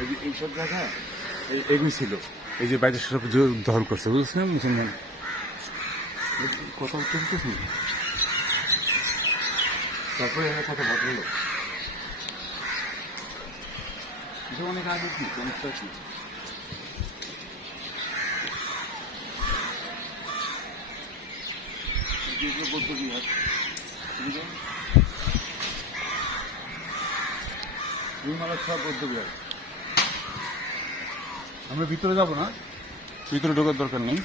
এই এইসব জায়গা এগুই ছিল। এই যে বাইরে সব দখল করছে, বুঝছেন? মুসলমান কথা চলতেছি তারপরে এরা কথা বদল অনেক আগে কি? সমস্যা কি? যেগুলো বৌদ্ধ বিহার বুঝলেন আমরা ভিতরে যাব না? ভিতরে ঢোকার দরকার নেই।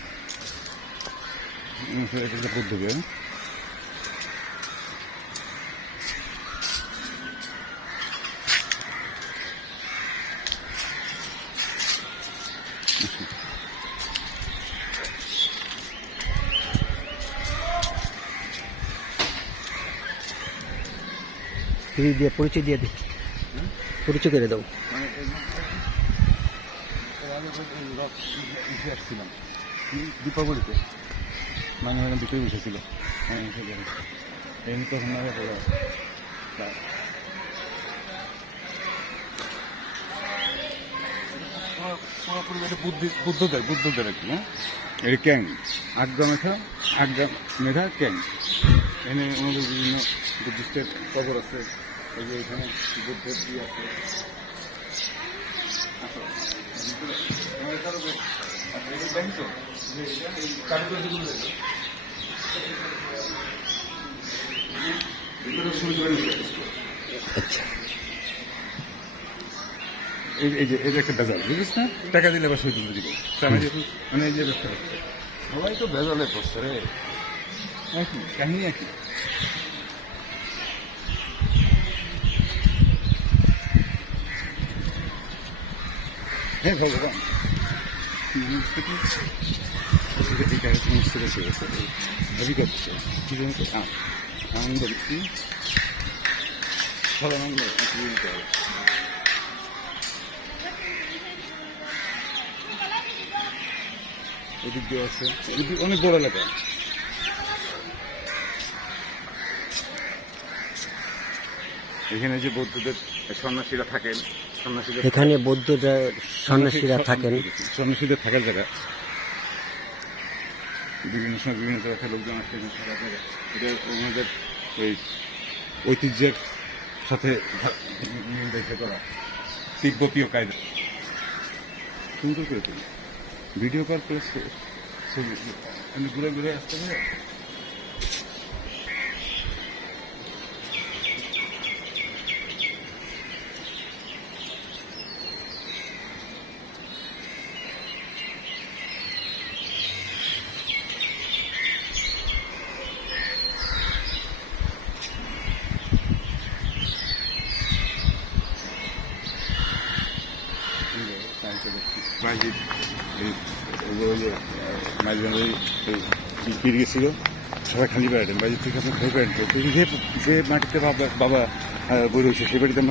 দিয়ে পরিচয় দিয়ে দিই পরিচয় করে দাও। মানে দীপাবলিতে। মানে ম্যাডাম ভিতরে বসেছিল। উঠে যাবে এমনি তখন না পড়া পুরোপুরি এটা বুদ্ধি- বুদ্ধদের বুদ্ধদের আর কি হ্যাঁ? এটা ক্যাং। আজ্ঞা মেধা আজ্ঞা মেধা ক্যাং। এখানে আমাদের বিভিন্ন বুদ্ধিস্টের কবর আছে। এই যে এখানে বুদ্ধের দিয়ে আছে। আচ্ছা। এই যে এই যে একটা বেজাল বুঝিস না? টাকা দিলে আবার সই তুলে দিবে মানে এই যে ব্যবসা সবাই তো বেজালে পড়ছে রে। একই কাহিনী একই। হ্যাঁ ভগবান আনন্দ বিক্রি ফল আনন্দ এদিক দিয়ে আছে। এদিক অনেক বড় এলাকা। এখানে যে বৌদ্ধদের সন্ন্যাসীরা থাকেন সন্ন্যাসীদের এখানে বৌদ্ধরা সন্ন্যাসীরা থাকেন। সন্ন্যাসীদের থাকার জায়গা। বিভিন্ন সময় বিভিন্ন জায়গা লোকজন আসে থাকার জায়গা। এটা ওনাদের ওই ঐতিহ্যের সাথে মিল রেখে করা। তিব্বতীয় কায়দা। সুন্দর করে তুমি ভিডিও কল করে ছবি ঘুরে ঘুরে আসতে হবে। ফিরে গেছিল, সবাই খালি বেড়াতেন বাইরে থেকে আপনার খালি বেড়াতেন যে যে মাটিতে বাবা বাবা বই রয়েছে সে বাড়িতে